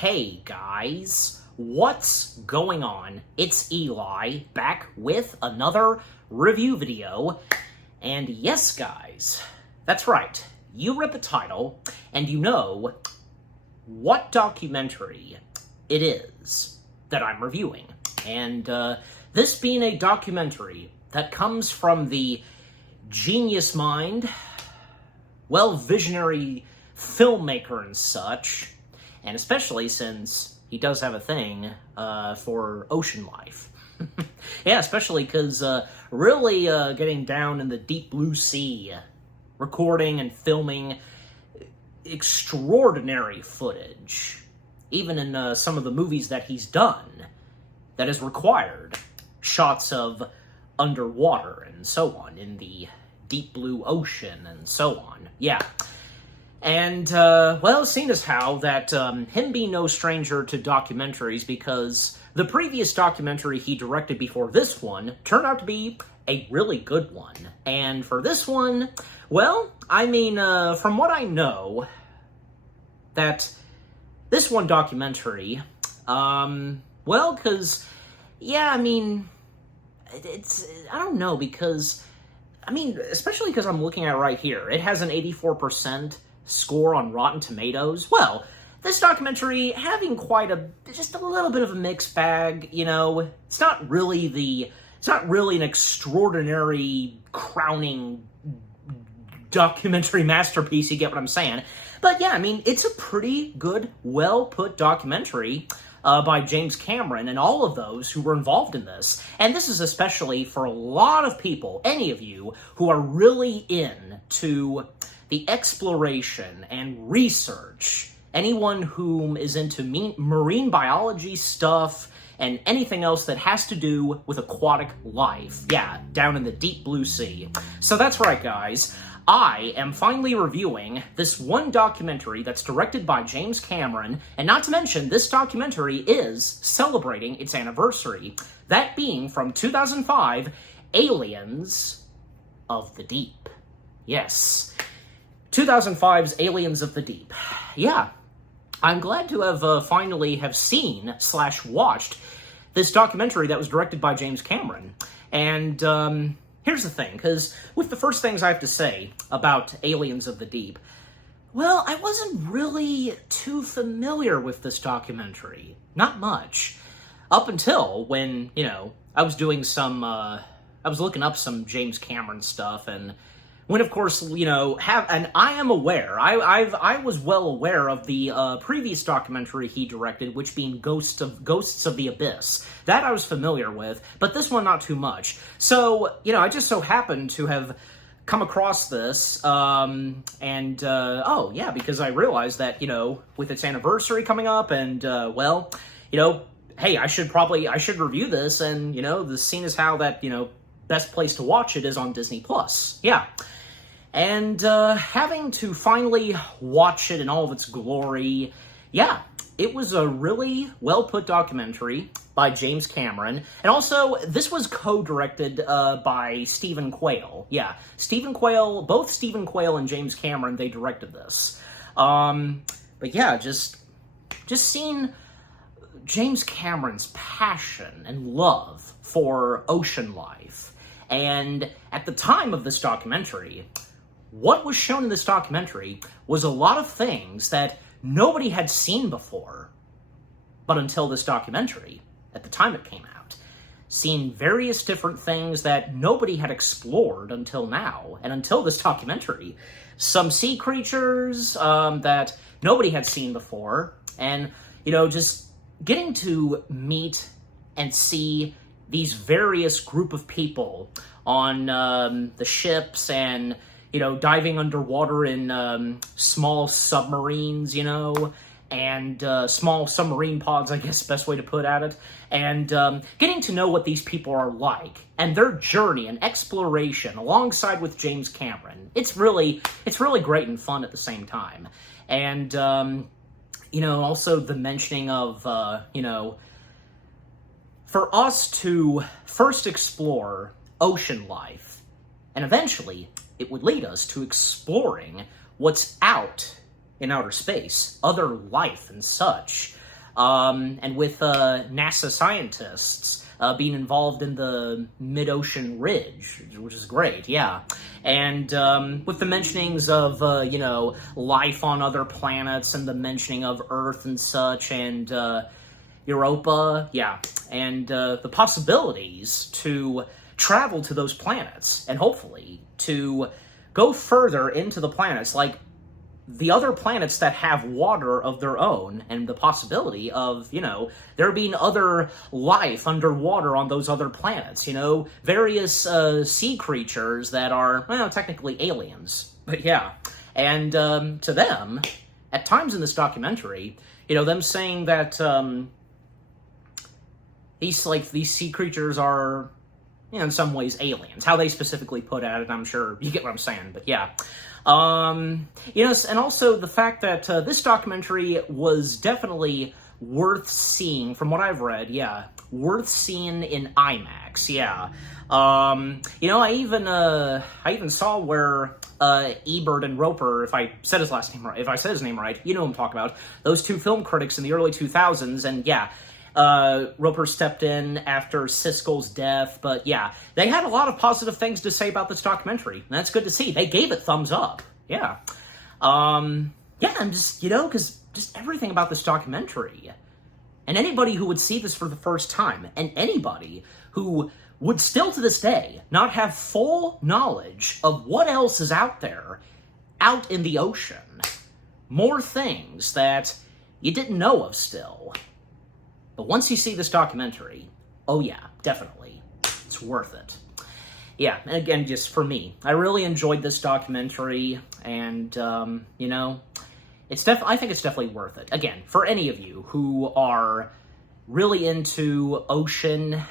Hey guys, what's going on? It's Eli, back with another review video. And yes guys, that's right, you read the title, and you know what documentary it is that I'm reviewing. And this being a documentary that comes from the genius mind, well, visionary filmmaker and such, and especially since he does have a thing for ocean life. Yeah, especially because really getting down in the deep blue sea, recording and filming extraordinary footage, even in some of the movies that he's done, that has required shots of underwater and so on, in the deep blue ocean and so on. Yeah. And, well, seeing as how that him being no stranger to documentaries, because the previous documentary he directed before this one turned out to be a really good one. And for this one, well, I mean, from what I know, that this one documentary, well, because, yeah, I mean, I don't know, because, I mean, especially because I'm looking at it right here, it has an 84% score on Rotten Tomatoes. Well, this documentary having just a little bit of a mixed bag, you know. It's not really an extraordinary, crowning documentary masterpiece, you get what I'm saying. But yeah, I mean, it's a pretty good, well-put documentary by James Cameron and all of those who were involved in this. And this is especially for a lot of people, any of you, who are really into the exploration and research, anyone whom is into marine biology stuff and anything else that has to do with aquatic life. Yeah, down in the deep blue sea. So that's right, guys. I am finally reviewing this one documentary that's directed by James Cameron, and not to mention, this documentary is celebrating its anniversary, that being from 2005, Aliens of the Deep. Yes, 2005's Aliens of the Deep. Yeah, I'm glad to have finally have seen / watched this documentary that was directed by James Cameron. And here's the thing, because with the first things I have to say about Aliens of the Deep, well, I wasn't really too familiar with this documentary. Not much. Up until when, you know, I was doing some, I was looking up some James Cameron stuff, and when, of course, you know, and I am aware, I was well aware of the previous documentary he directed, which being Ghosts of the Abyss. That I was familiar with, but this one not too much. So, you know, I just so happened to have come across this, oh, yeah, because I realized that, you know, with its anniversary coming up, and, well, you know, hey, I should review this, and, you know, the scene is how that, you know, best place to watch it is on Disney+. Yeah. And having to finally watch it in all of its glory, yeah, it was a really well-put documentary by James Cameron. And also, this was co-directed by Stephen Quayle. Yeah, Stephen Quayle, both Stephen Quayle and James Cameron, they directed this. But yeah, just seeing James Cameron's passion and love for ocean life. And at the time of this documentary, what was shown in this documentary was a lot of things that nobody had seen before, but until this documentary, at the time it came out. Seen various different things that nobody had explored until now, and until this documentary. Some sea creatures that nobody had seen before, and, you know, just getting to meet and see these various group of people on the ships, and, you know, diving underwater in small submarines, you know, and small submarine pods, I guess, best way to put at it, and getting to know what these people are like, and their journey and exploration alongside with James Cameron. It's really great and fun at the same time. And, you know, also the mentioning of, you know, for us to first explore ocean life, and eventually it would lead us to exploring what's out in outer space, other life and such. and with NASA scientists being involved in the mid-ocean ridge, which is great, yeah. And with the mentionings of, life on other planets and the mentioning of Earth and such, and Europa, yeah. And the possibilities to travel to those planets, and hopefully to go further into the planets, like the other planets that have water of their own, and the possibility of, there being other life underwater on those other planets, various sea creatures that are, technically aliens, but yeah. And to them, at times in this documentary, them saying that these sea creatures are, in some ways aliens. How they specifically put at it, I'm sure you get what I'm saying, but yeah. And also the fact that this documentary was definitely worth seeing, from what I've read, yeah, worth seeing in IMAX, yeah. I even saw where Ebert and Roper, if I said his name right, you know who I'm talking about, those two film critics in the early 2000s, and yeah, Roper stepped in after Siskel's death, but yeah, they had a lot of positive things to say about this documentary, and that's good to see. They gave it thumbs up, yeah. And just, because just everything about this documentary, and anybody who would see this for the first time, and anybody who would still to this day not have full knowledge of what else is out there, out in the ocean, more things that you didn't know of still. But once you see this documentary, oh yeah, definitely, it's worth it. Yeah, and again, just for me, I really enjoyed this documentary, and, I think it's definitely worth it. Again, for any of you who are really into ocean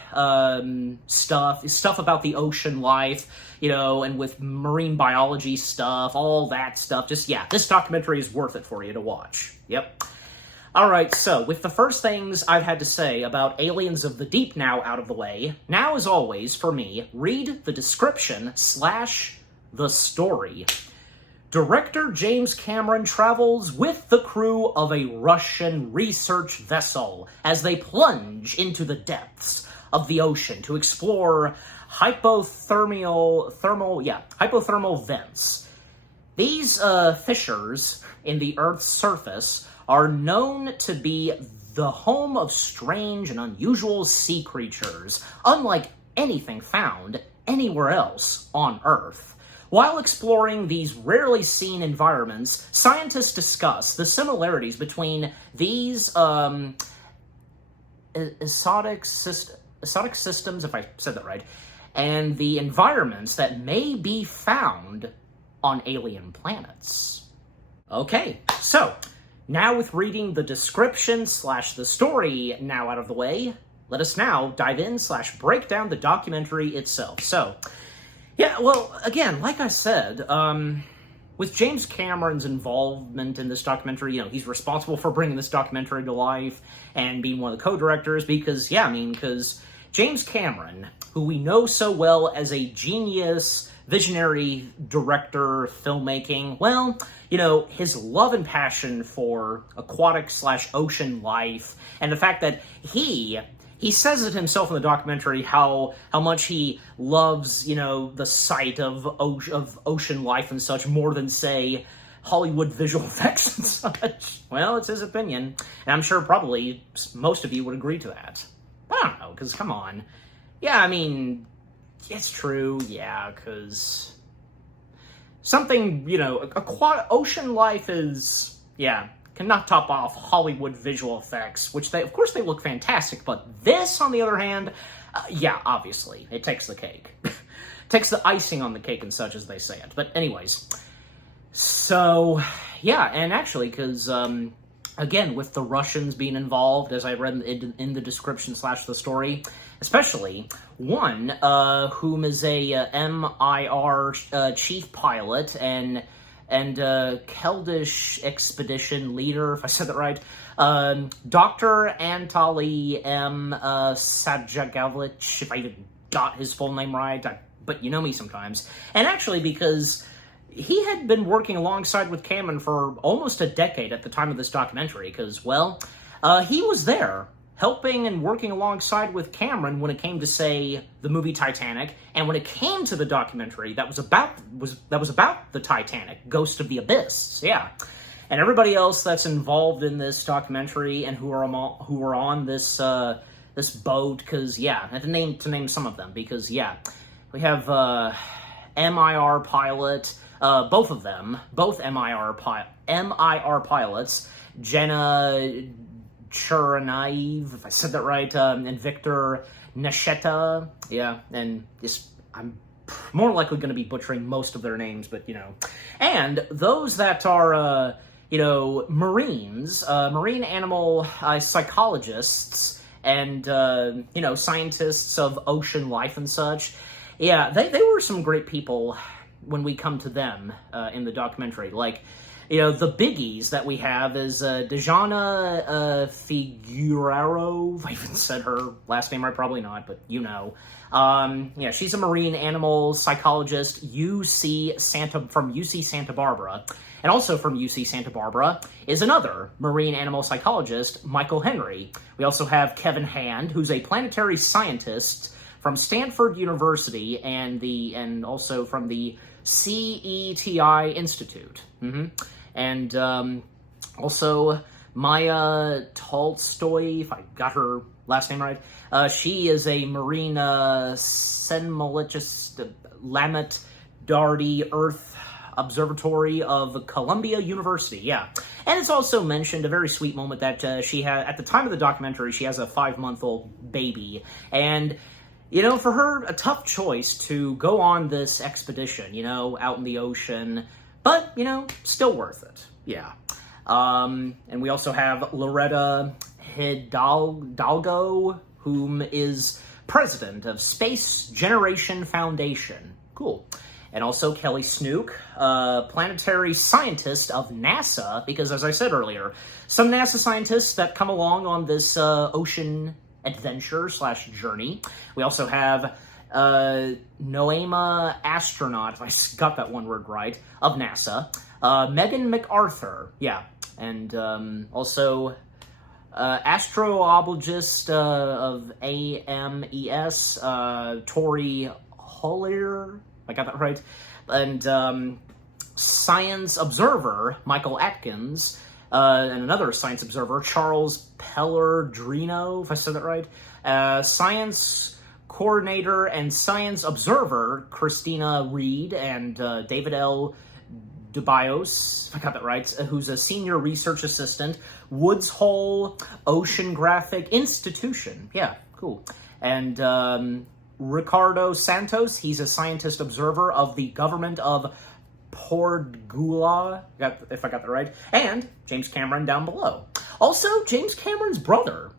stuff about the ocean life, and with marine biology stuff, all that stuff, just, yeah, this documentary is worth it for you to watch. Yep. Alright, so, with the first things I've had to say about Aliens of the Deep now out of the way, now as always, for me, read the description / the story. Director James Cameron travels with the crew of a Russian research vessel as they plunge into the depths of the ocean to explore hypothermal vents. These fissures in the Earth's surface are known to be the home of strange and unusual sea creatures, unlike anything found anywhere else on Earth. While exploring these rarely seen environments, scientists discuss the similarities between these exotic systems, if I said that right, and the environments that may be found on alien planets. Okay, so now with reading the description / the story now out of the way, let us now dive in / break down the documentary itself. So, yeah, well, again, like I said, with James Cameron's involvement in this documentary, he's responsible for bringing this documentary to life and being one of the co-directors because James Cameron, who we know so well as a genius, visionary director, filmmaking, well, his love and passion for aquatic / ocean life, and the fact that he says it himself in the documentary how much he loves, the sight of ocean life and such more than, say, Hollywood visual effects and such. Well, it's his opinion, and I'm sure probably most of you would agree to that. I don't know, because come on. Yeah, I mean, it's true, yeah, because something, ocean life is, cannot top off Hollywood visual effects, which of course they look fantastic, but this, on the other hand, obviously, it takes the cake. Takes the icing on the cake and such, as they say it. But anyways, so, yeah, and actually, because, again, with the Russians being involved, as I read in the description / the story, especially one whom is a MIR chief pilot and Keldysh expedition leader, if I said that right, Dr. Anatoly M. Sajagavich, if I even got his full name right, but you know me sometimes. And actually, because he had been working alongside with Cameron for almost a decade at the time of this documentary, because, well, He was there, helping and working alongside with Cameron when it came to, say, the movie Titanic, and when it came to the documentary that was about the Titanic, Ghost of the Abyss. Yeah. And everybody else that's involved in this documentary and who are on this this boat, because yeah, I have to name some of them, because yeah, we have MIR pilot, both of them, both MIR pilots, Jenna Chernaev, if I said that right, and Victor Nesheta, yeah, and I'm more likely going to be butchering most of their names, but you know, and those that are Marines, marine animal psychologists, and scientists of ocean life and such. Yeah, they were some great people when we come to them in the documentary. Like, the biggies that we have is Dejana Figueroa. If I even said her last name right, probably not, but she's a marine animal psychologist, from UC Santa Barbara. And also from UC Santa Barbara is another marine animal psychologist, Michael Henry. We also have Kevin Hand, who's a planetary scientist from Stanford University and also from the CETI Institute. And also Maya Tolstoy, if I got her last name right. She is a marine seismologist, Lamet Darty Earth Observatory of Columbia University, yeah. And it's also mentioned, a very sweet moment, that she had, at the time of the documentary, she has a 5-month-old baby. And, for her, a tough choice to go on this expedition, out in the ocean, but, still worth it, yeah. And we also have Loretta Hidalgo, whom is president of Space Generation Foundation. Cool. And also Kelly Snook, planetary scientist of NASA, because as I said earlier, some NASA scientists that come along on this ocean adventure / journey. We also have Noema astronaut, if I got that one word right, of NASA. Megan MacArthur, yeah. And also astrobiologist of AMES, Tori Hollier, I got that right, and science observer Michael Atkins, and another science observer, Charles Pellegrino, if I said that right, science coordinator and science observer Christina Reed, and David L. DeBios, if I got that right, who's a senior research assistant, Woods Hole Oceanographic Institution. Yeah, cool. And Ricardo Santos, he's a scientist observer of the government of Portugal, if I got that right, and James Cameron down below. Also, James Cameron's brother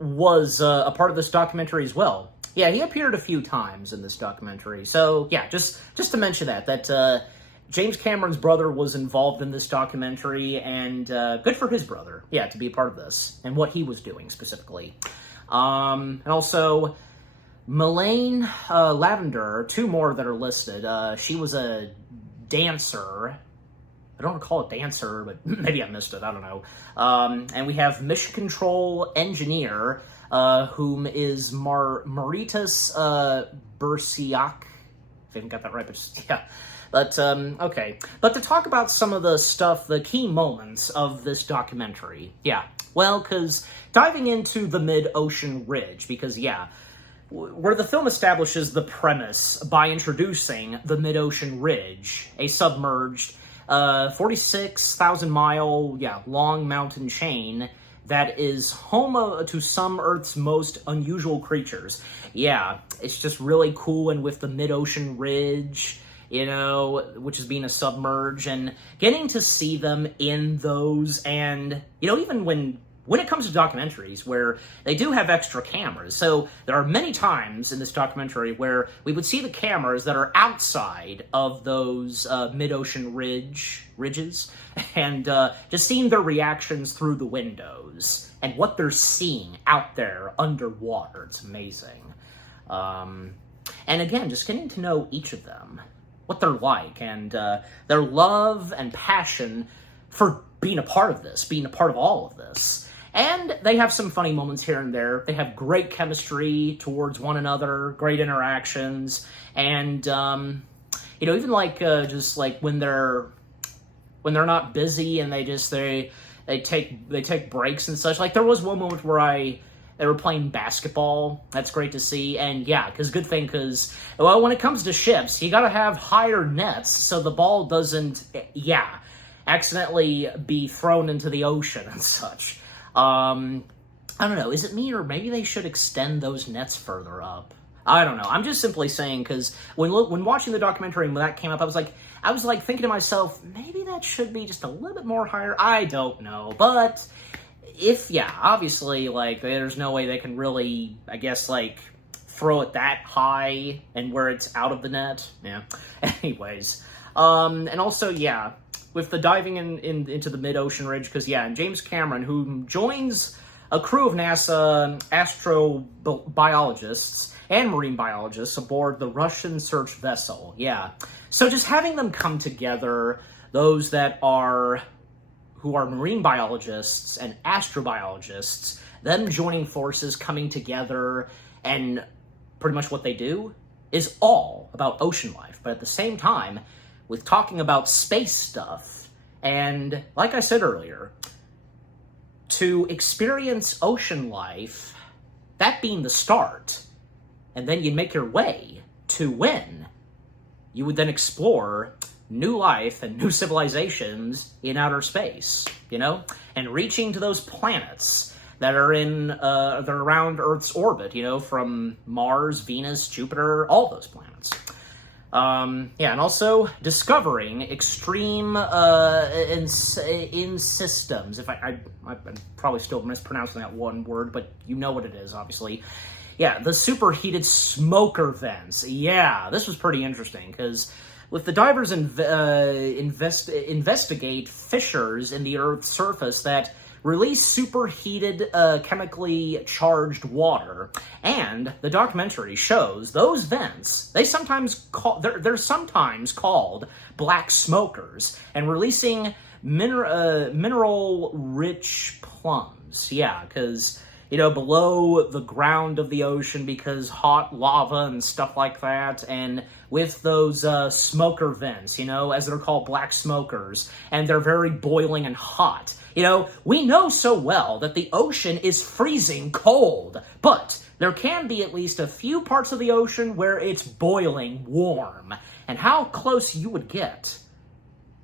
was a part of this documentary as well. Yeah, he appeared a few times in this documentary. So, yeah, just to mention that James Cameron's brother was involved in this documentary, and good for his brother, yeah, to be a part of this, and what he was doing specifically. And also Melaine Lavender, two more that are listed. She was a dancer. I don't recall a dancer, but maybe I missed it. I don't know. And we have Mission Control Engineer, whom is Maritas Bursiak. If I haven't got that right, but just, yeah. But, okay. But to talk about some of the stuff, the key moments of this documentary. Yeah. Well, because diving into the mid-ocean ridge, because, yeah, where the film establishes the premise by introducing the mid-ocean ridge, a submerged 46,000-mile, long mountain chain that is home to some Earth's most unusual creatures. Yeah, it's just really cool, and with the mid-ocean ridge, which is being a submerge, and getting to see them in those, and, even when it comes to documentaries where they do have extra cameras, so there are many times in this documentary where we would see the cameras that are outside of those mid-ocean ridges, and just seeing their reactions through the windows, and what they're seeing out there underwater. It's amazing. And again, just getting to know each of them, what they're like, and their love and passion for being a part of this, being a part of all of this. And they have some funny moments here and there. They have great chemistry towards one another, great interactions, and even like just like when they're not busy and they take breaks and such. Like there was one moment where they were playing basketball. That's great to see. And yeah, because when it comes to ships, you gotta have higher nets so the ball doesn't accidentally be thrown into the ocean and such. I don't know, is it me, or maybe they should extend those nets further up? I don't know. I'm just simply saying, because when watching the documentary and when that came up, I was like thinking to myself, maybe that should be just a little bit more higher. I don't know, but obviously, like, there's no way they can really, I guess, like, throw it that high and where it's out of the net. Yeah. Anyways, and also, with the diving into the mid-ocean ridge, because, and James Cameron, who joins a crew of NASA astrobiologists and marine biologists aboard the Russian search vessel. Yeah. So just having them come together, those who are marine biologists and astrobiologists, them joining forces, coming together, and pretty much what they do is all about ocean life. But at the same time, with talking about space stuff, and like I said earlier, to experience ocean life, that being the start, and then you make your way to when you would then explore new life and new civilizations in outer space, and reaching to those planets that are they're around Earth's orbit, from Mars, Venus, Jupiter, all those planets. And also discovering extreme in systems. If I'm probably still mispronouncing that one word, but you know what it is, obviously. Yeah, the superheated smoker vents. Yeah, this was pretty interesting, because with the divers investigate fissures in the Earth's surface that release superheated, chemically charged water, and the documentary shows those vents. They're sometimes called black smokers, and releasing mineral-rich plums. Yeah, because below the ground of the ocean, because hot lava and stuff like that, and with those smoker vents, as they're called, black smokers, and they're very boiling and hot. We know so well that the ocean is freezing cold, but there can be at least a few parts of the ocean where it's boiling warm. And how close you would get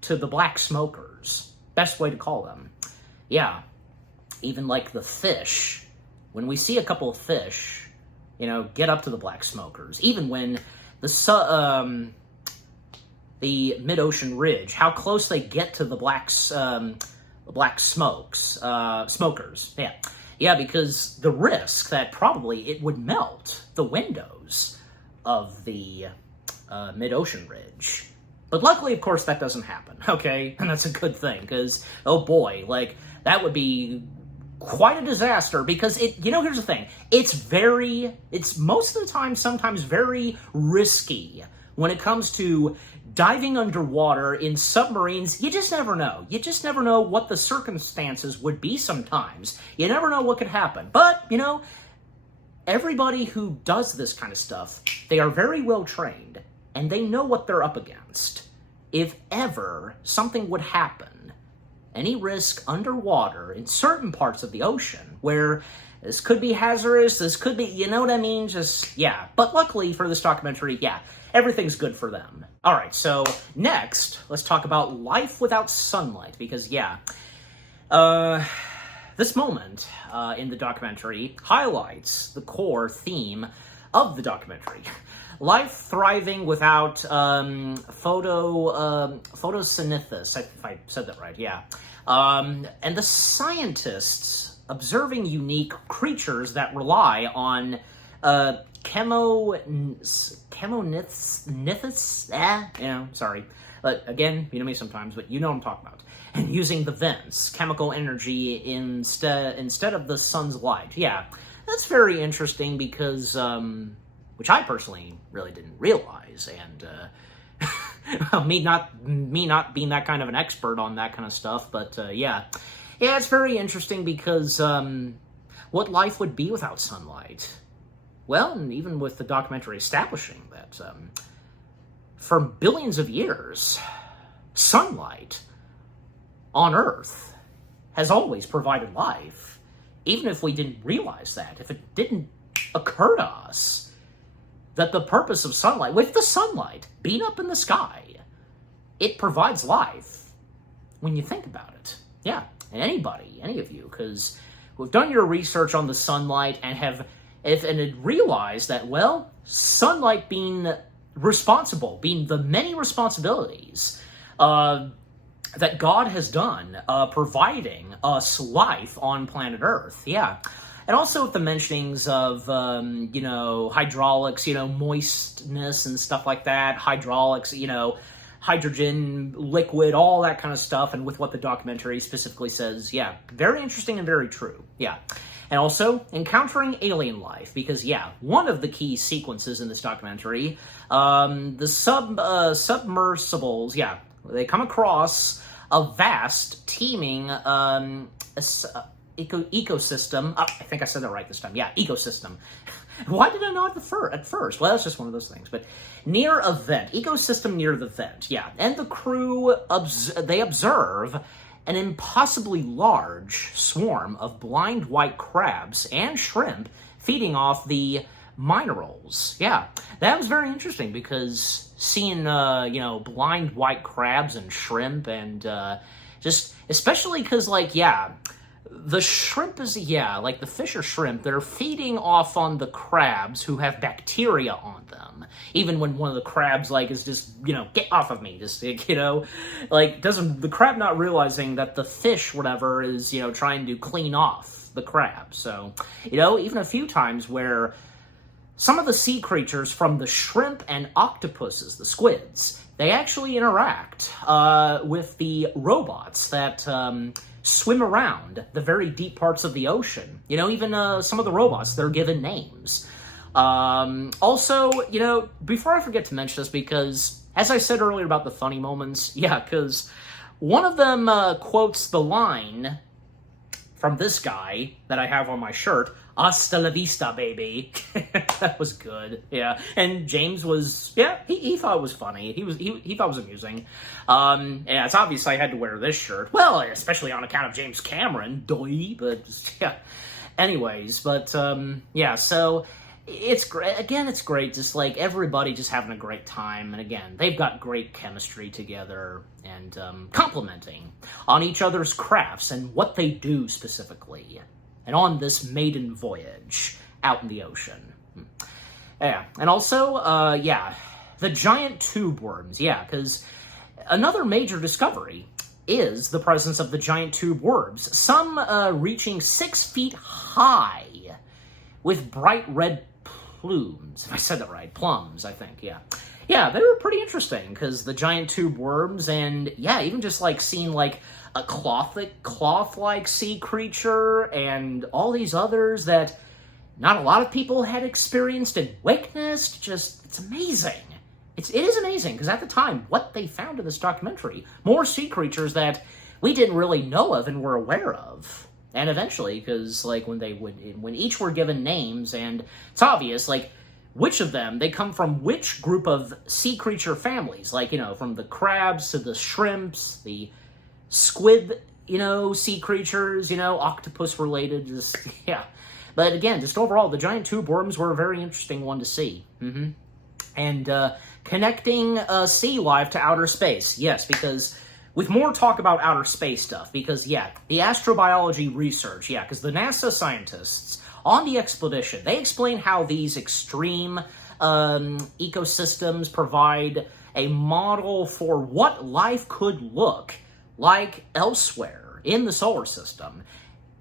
to the black smokers, best way to call them. Yeah, even like the fish. When we see a couple of fish, get up to the black smokers, even when the mid-ocean ridge, how close they get to the black smokers. Yeah, because the risk that probably it would melt the windows of the mid-ocean ridge. But luckily, of course, that doesn't happen, okay? And that's a good thing, because, oh boy, like, that would be quite a disaster, because here's the thing, it's most of the time sometimes very risky when it comes to diving underwater in submarines. You just never know. You just never know what the circumstances would be sometimes. You never know what could happen. But, everybody who does this kind of stuff, they are very well trained, and they know what they're up against. If ever something would happen, any risk underwater in certain parts of the ocean, where this could be hazardous, this could be, you know what I mean? But luckily for this documentary, everything's good for them. All right, so next, let's talk about life without sunlight, because, this moment in the documentary highlights the core theme of the documentary. Life thriving without photosynthesis, if I said that right, and the scientists observing unique creatures that rely on sorry. But again, you know me sometimes, but you know what I'm talking about. And using the vents, chemical energy instead of the sun's light. Yeah, that's very interesting, because which I personally really didn't realize, and me not being that kind of an expert on that kind of stuff, but Yeah, it's very interesting because what life would be without sunlight? Well, and even with the documentary establishing that for billions of years, sunlight on Earth has always provided life, even if we didn't realize that, if it didn't occur to us that the purpose of sunlight, with the sunlight being up in the sky, it provides life when you think about it. Yeah, and anybody, any of you, because we've done your research on the sunlight and have realized that, well, sunlight being responsible, being the many responsibilities that God has done, providing us life on planet Earth. Yeah. And also with the mentionings of, hydraulics, moistness and stuff like that, hydraulics, hydrogen, liquid, all that kind of stuff, and with what the documentary specifically says, yeah, very interesting and very true, yeah. And also, encountering alien life, because, yeah, one of the key sequences in this documentary, the submersibles, yeah, they come across a vast, teeming ecosystem. I think I said that right this time. Yeah, ecosystem. Why did I know at first? Well, that's just one of those things. But near a vent, ecosystem near the vent, yeah. And the crew, they observe an impossibly large swarm of blind white crabs and shrimp feeding off the minerals. Yeah, that was very interesting because seeing, blind white crabs and shrimp and just, especially because, the shrimp is, like the fish or shrimp, they're feeding off on the crabs who have bacteria on them. Even when one of the crabs, is just, get off of me, just, doesn't the crab not realizing that the fish, whatever, is, trying to clean off the crab. So, even a few times where some of the sea creatures from the shrimp and octopuses, the squids, they actually interact with the robots that swim around the very deep parts of the ocean. Even some of the robots, they're given names. Also, before I forget to mention this, because as I said earlier about the funny moments, yeah, because one of them quotes the line from this guy that I have on my shirt, "Hasta la vista, baby." That was good, yeah. And James was, yeah, he thought it was funny. He thought it was amusing. Yeah, it's obvious I had to wear this shirt. Well, especially on account of James Cameron, doy. But yeah. Anyways, but yeah. So it's great. Again, it's great. Just everybody just having a great time. And again, they've got great chemistry together and complimenting on each other's crafts and what they do specifically. And on this maiden voyage out in the ocean. Yeah, and also, the giant tube worms. Yeah, because another major discovery is the presence of the giant tube worms, some reaching 6 feet high with bright red plumes. If I said that right, plums, I think, yeah. Yeah, they were pretty interesting, because the giant tube worms, and yeah, even just seeing a cloth-like sea creature, and all these others that not a lot of people had experienced in Wakeness. Just, it's amazing. It is amazing, because at the time, what they found in this documentary, more sea creatures that we didn't really know of and were aware of. And eventually, because, when each were given names, and it's obvious, which of them, they come from which group of sea creature families, from the crabs to the shrimps, the squid, sea creatures, octopus-related, just, yeah. But again, just overall, the giant tube worms were a very interesting one to see. And connecting sea life to outer space, yes, because with more talk about outer space stuff, because, yeah, the astrobiology research, yeah, because the NASA scientists on the expedition, they explain how these extreme ecosystems provide a model for what life could look like elsewhere in the solar system.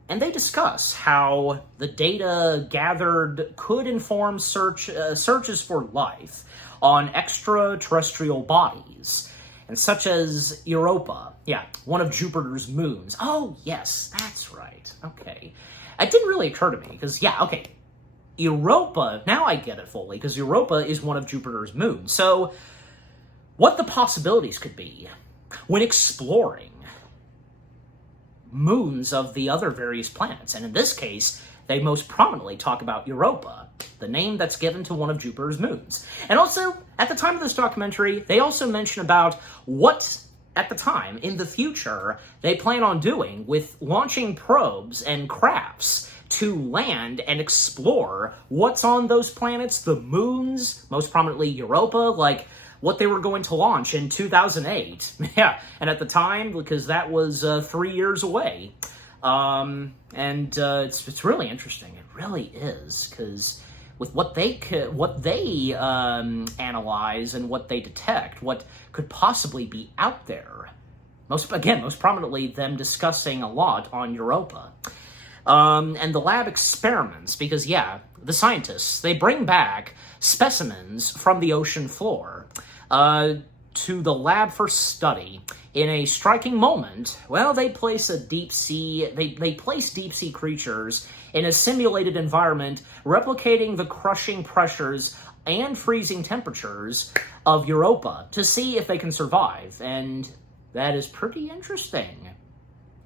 And they discuss how the data gathered could inform searches for life on extraterrestrial bodies, and such as Europa, yeah, one of Jupiter's moons. Oh, yes, that's right, okay. It didn't really occur to me, because, yeah, okay, Europa, now I get it fully, because Europa is one of Jupiter's moons. So, what the possibilities could be when exploring moons of the other various planets. And in this case, they most prominently talk about Europa, the name that's given to one of Jupiter's moons. And also, at the time of this documentary, they also mention about what, at the time, in the future, they plan on doing with launching probes and crafts to land and explore what's on those planets, the moons, most prominently Europa, like what they were going to launch in 2008. Yeah, and at the time, because that was 3 years away. It's really interesting. It really is, because with what they analyze and what they detect, what could possibly be out there. Most prominently them discussing a lot on Europa. And the lab experiments, because yeah, the scientists, they bring back specimens from the ocean floor to the lab for study. In a striking moment, well, they place deep sea creatures in a simulated environment, replicating the crushing pressures and freezing temperatures of Europa to see if they can survive. And that is pretty interesting.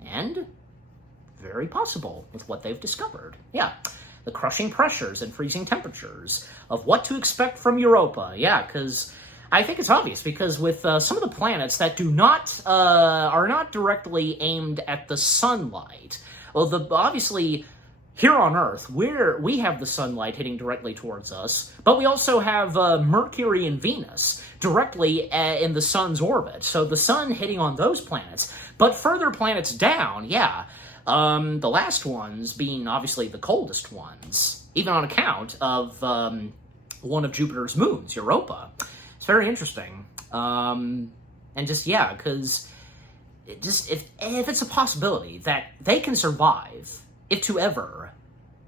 And very possible with what they've discovered. Yeah, the crushing pressures and freezing temperatures of what to expect from Europa. Yeah, because I think it's obvious, because with some of the planets that are not directly aimed at the sunlight, well, obviously here on Earth, we have the sunlight hitting directly towards us, but we also have Mercury and Venus directly in the sun's orbit, so the sun hitting on those planets. But further planets down, yeah, the last ones being obviously the coldest ones, even on account of one of Jupiter's moons, Europa. It's very interesting. And just, yeah, because if it's a possibility that they can survive, if to ever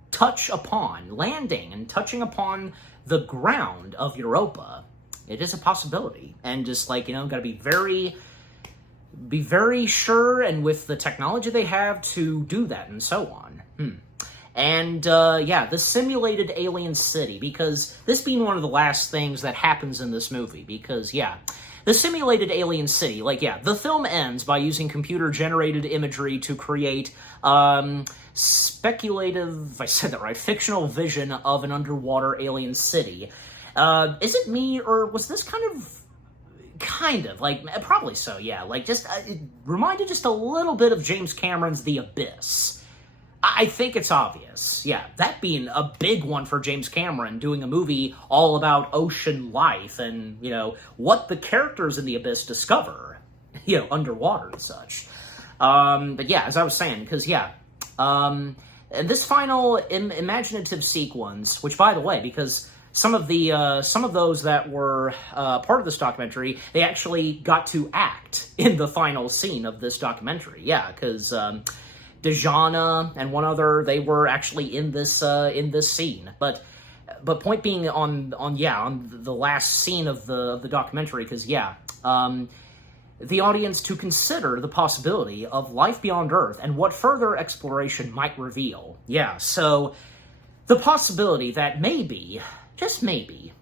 touch upon landing and touching upon the ground of Europa, it is a possibility. And just like, gotta be very sure, and with the technology they have to do that and so on. And, yeah, the simulated alien city, because this being one of the last things that happens in this movie, because, yeah, the simulated alien city, like, yeah, the film ends by using computer-generated imagery to create, speculative, if I said that right, fictional vision of an underwater alien city. Is it me, or was this kind of, like, probably so, yeah, like, just, it reminded just a little bit of James Cameron's The Abyss. I think it's obvious, yeah, that being a big one for James Cameron, doing a movie all about ocean life and, what the characters in The Abyss discover, underwater and such. But yeah, as I was saying, because, yeah, and this final imaginative sequence, which, by the way, because some of those that were part of this documentary, they actually got to act in the final scene of this documentary. Yeah, because Dejana and one other, they were actually in this scene. But point being on the last scene of the documentary, because yeah, the audience to consider the possibility of life beyond Earth and what further exploration might reveal. Yeah, so the possibility that maybe, just maybe,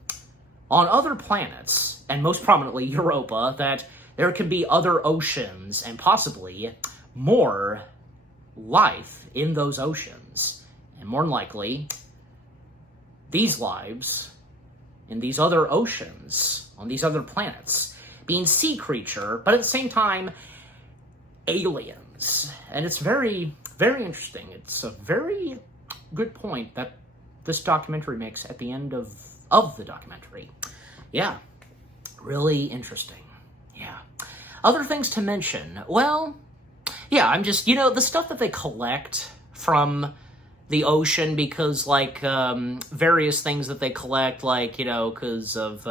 on other planets, and most prominently Europa, that there could be other oceans and possibly more life in those oceans. And more than likely, these lives in these other oceans, on these other planets, being sea creature, but at the same time, aliens. And it's very, very interesting. It's a very good point that this documentary makes at the end of the documentary. Yeah, really interesting. Yeah. Other things to mention, well, yeah, I'm just, the stuff that they collect from the ocean, because, like, various things that they collect, like, because of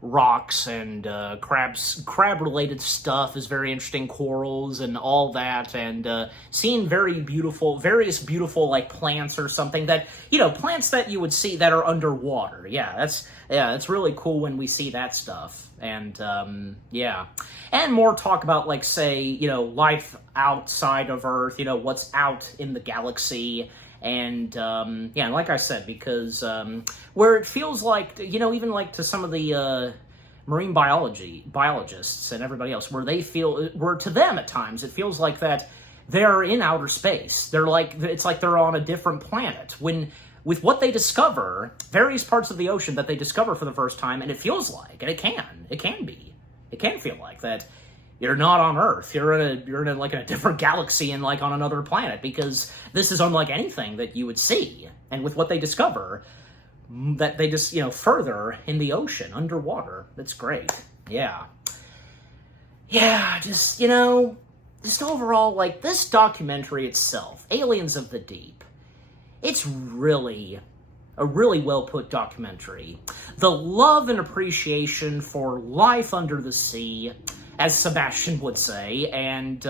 rocks and crab-related stuff is very interesting, corals and all that, and seeing various beautiful, like, plants or something that, plants that you would see that are underwater. Yeah, it's really cool when we see that stuff. And, yeah. And more talk about, like, say, life outside of Earth, what's out in the galaxy. And, yeah, and like I said, because where it feels like, even like to some of the marine biologists and everybody else, where to them at times, it feels like that they're in outer space. It's like they're on a different planet. With what they discover, various parts of the ocean that they discover for the first time, and it feels like, and it can feel like that you're not on Earth. You're in a different galaxy and like on another planet, because this is unlike anything that you would see. And with what they discover, that they just, further in the ocean, underwater. That's great. Yeah. Yeah, just overall, like, this documentary itself, Aliens of the Deep, it's really a really well-put documentary. The love and appreciation for life under the sea, as Sebastian would say, and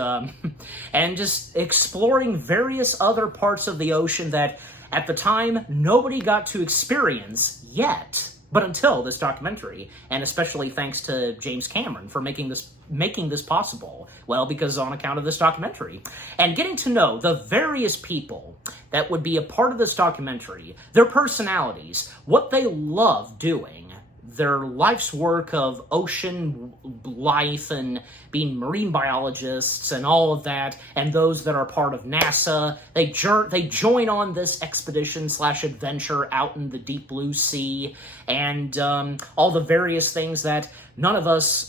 just exploring various other parts of the ocean that, at the time, nobody got to experience yet, but until this documentary, and especially thanks to James Cameron for making this possible. Well, because on account of this documentary. And getting to know the various people that would be a part of this documentary, their personalities, what they love doing, their life's work of ocean life and being marine biologists and all of that, and those that are part of NASA. They join on this expedition/adventure out in the deep blue sea, and all the various things that none of us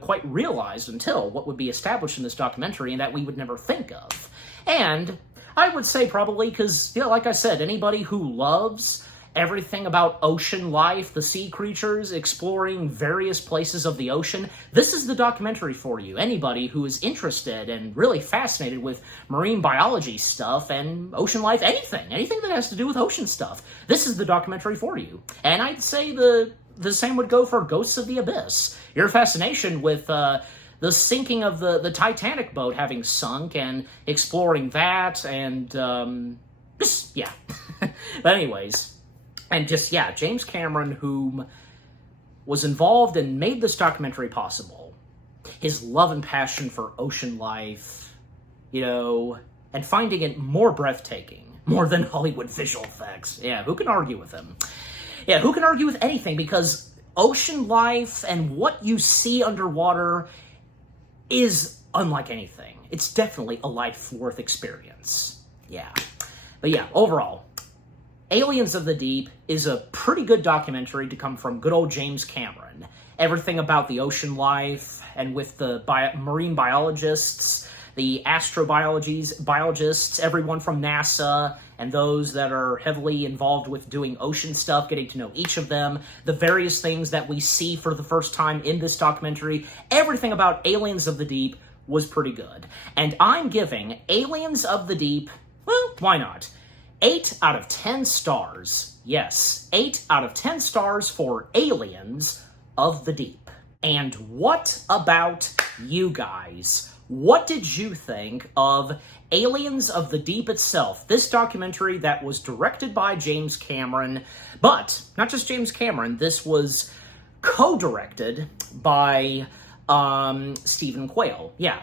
quite realized until what would be established in this documentary and that we would never think of. And I would say probably because, like I said, anybody who loves everything about ocean life, the sea creatures, exploring various places of the ocean, this is the documentary for you. Anybody who is interested and really fascinated with marine biology stuff and ocean life, anything that has to do with ocean stuff, this is the documentary for you. And I'd say the same would go for Ghosts of the Abyss. Your fascination with the sinking of the Titanic boat having sunk and exploring that, and yeah. But anyways, and just, yeah, James Cameron, whom was involved and made this documentary possible. His love and passion for ocean life, and finding it more breathtaking, more than Hollywood visual effects. Yeah, who can argue with him? Yeah, who can argue with anything? Because ocean life and what you see underwater is unlike anything. It's definitely a life-worth experience. Yeah. But yeah, overall, Aliens of the Deep is a pretty good documentary to come from good old James Cameron. Everything about the ocean life, and with the marine biologists, the astrobiologists, everyone from NASA, and those that are heavily involved with doing ocean stuff, getting to know each of them, the various things that we see for the first time in this documentary, everything about Aliens of the Deep was pretty good. And I'm giving Aliens of the Deep, well, why not? 8 out of 10 stars. Yes, 8 out of 10 stars for Aliens of the Deep. And what about you guys? What did you think of Aliens of the Deep itself? This documentary that was directed by James Cameron, but not just James Cameron, this was co-directed by Stephen Quayle. Yeah.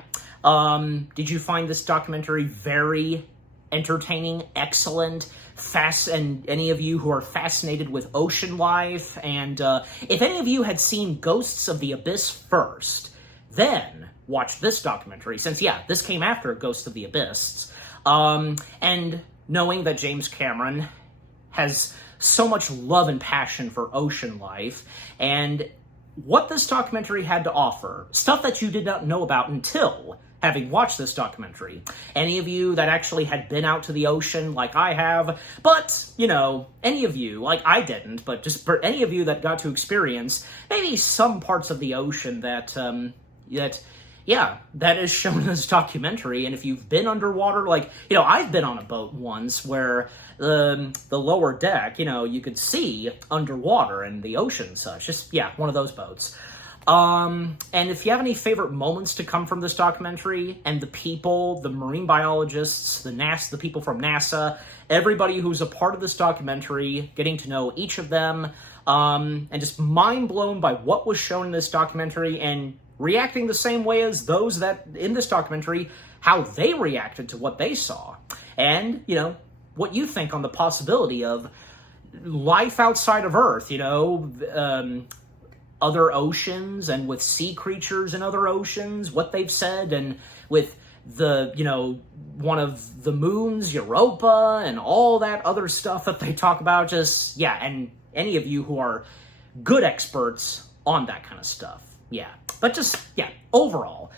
Did you find this documentary very entertaining, excellent, and any of you who are fascinated with ocean life, and if any of you had seen Ghosts of the Abyss first, then watch this documentary, since, yeah, this came after Ghosts of the Abyss, and knowing that James Cameron has so much love and passion for ocean life, and what this documentary had to offer, stuff that you did not know about until having watched this documentary. Any of you that actually had been out to the ocean like I have, but, any of you, like I didn't, but just for any of you that got to experience maybe some parts of the ocean that is shown in this documentary. And if you've been underwater, like, I've been on a boat once where the lower deck, you could see underwater and the ocean and such. Just, yeah, one of those boats. And if you have any favorite moments to come from this documentary, and the people, the marine biologists, the people from NASA, everybody who's a part of this documentary, getting to know each of them, and just mind blown by what was shown in this documentary, and reacting the same way as those that in this documentary, how they reacted to what they saw. And, what you think on the possibility of life outside of Earth, other oceans, and with sea creatures in other oceans, what they've said, and with one of the moons, Europa, and all that other stuff that they talk about. Just, yeah, and any of you who are good experts on that kind of stuff. Yeah. But just, yeah, overall,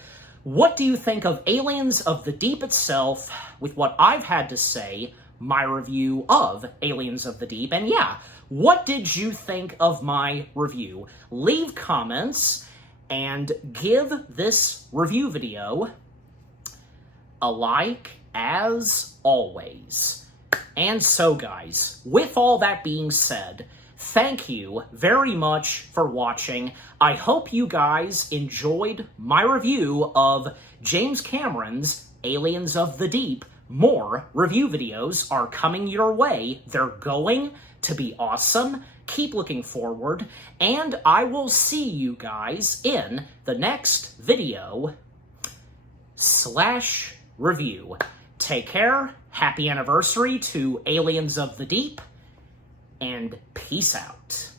what do you think of Aliens of the Deep itself with what I've had to say, my review of Aliens of the Deep? And yeah, what did you think of my review? Leave comments and give this review video a like, as always. And so, guys, with all that being said, thank you very much for watching. I hope you guys enjoyed my review of James Cameron's Aliens of the Deep. More review videos are coming your way. They're going to be awesome. Keep looking forward, and I will see you guys in the next video / review. Take care, happy anniversary to Aliens of the Deep, and peace out.